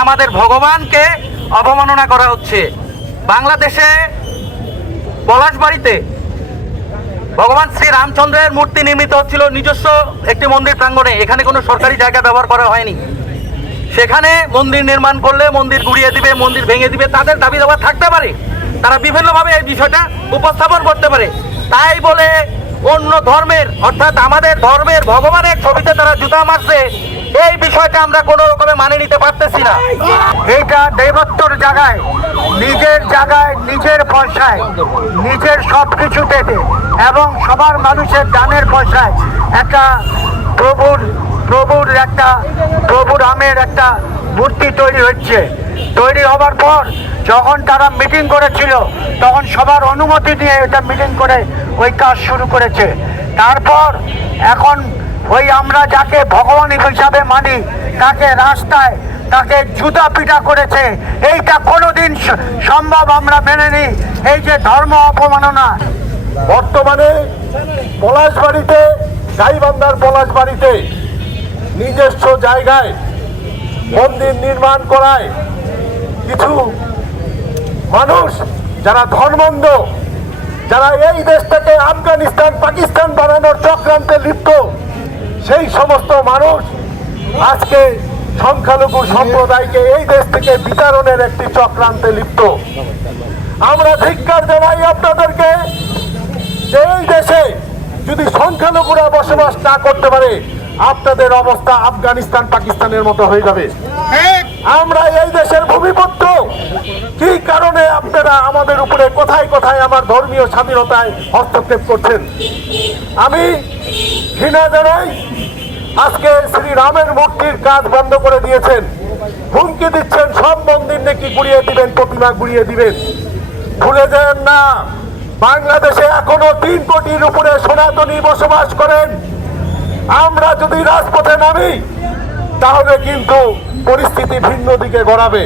আমাদের ভগবানকে অবমাননা করা হচ্ছে। বাংলাদেশে পলাশবাড়িতে ভগবান শ্রী রামচন্দ্রের মূর্তি নির্মিত হচ্ছিল নিজস্ব একটি মন্দির প্রাঙ্গণে। এখানে কোনো সরকারি জায়গা ব্যবহার করা হয়নি। সেখানে মন্দির নির্মাণ করলে মন্দির গুড়িয়ে দিবে, মন্দির ভেঙে দিবে, তাদের দাবি দাবা থাকতে পারে। তারা বিভিন্নভাবে এই বিষয়টা উপস্থাপন করতে পারে। তাই বলে অন্য ধর্মের অর্থাৎ আমাদের ধর্মের ভগবানের ছবিতে তারা জুতা মারছে, এই বিষয়টা আমরা কোনো রকমে মানে নিতে পারতেছি না। এইটা দেবত্বর জায়গায়, নিজের পয়সায়, নিজের সব কিছু থেকে এবং সবার মানুষের দানের পয়সায় একটা প্রভুর আমের একটা মূর্তি তৈরি হচ্ছে। তৈরি হবার পর যখন তারা মিটিং করেছিল তখন সবার অনুমতি নিয়ে এটা মিটিং করে ওই কাজ শুরু করেছে। তারপর এখন ওই আমরা যাকে ভগবান হিসাবে মানি তাকে রাস্তায় তাকে জুতা পিটা করেছে। এইটা কোনোদিন সম্ভব আমরা মেনে নিই। এই যে ধর্ম অপমাননা। বর্তমানে পলাশবাড়িতে, গাইবান্ধার পলাশবাড়িতে নিজস্ব জায়গায় মন্দির নির্মাণ করায় কিছু মানুষ যারা ধর্মান্ধ, যারা এই দেশটাকে আফগানিস্তান পাকিস্তান বানানোর চক্রান্তে লিপ্ত, সেই সমস্ত মানুষ আজকে সংখ্যালঘু সম্প্রদায়কে এই দেশ থেকে বিতাড়নের একটি চক্রান্তে লিপ্ত। আমরা ধিক্কার জানাই আপনাদেরকে যে এই দেশে যদি সংখ্যালঘুরা বসবাস না করতে পারে আপনাদের অবস্থা আফগানিস্তান পাকিস্তানের মতো হয়ে যাবে। আমরা এই দেশের ভূমিপুত্র, কি কারণে আপনারা আমাদের উপরে কোথায় কোথায় আমার ধর্মীয় স্বাধীনতায় হস্তক্ষেপ করছেন? আমি ঘৃণা জানাই। আজকে শ্রীরামের মূর্তির কাজ বন্ধ করে দিয়েছেন, হুমকি দিচ্ছেন সব মন্দির নাকি গুড়িয়ে দিবেন, প্রতিমা গুড়িয়ে দিবেন। ভুলে যান না, বাংলাদেশে এখনো 3 কোটির উপরে সনাতনী বসবাস করেন। আমরা যদি রাজপথে নামি তাহলে কিন্তু পরিস্থিতি ভিন্ন দিকে গড়াবে।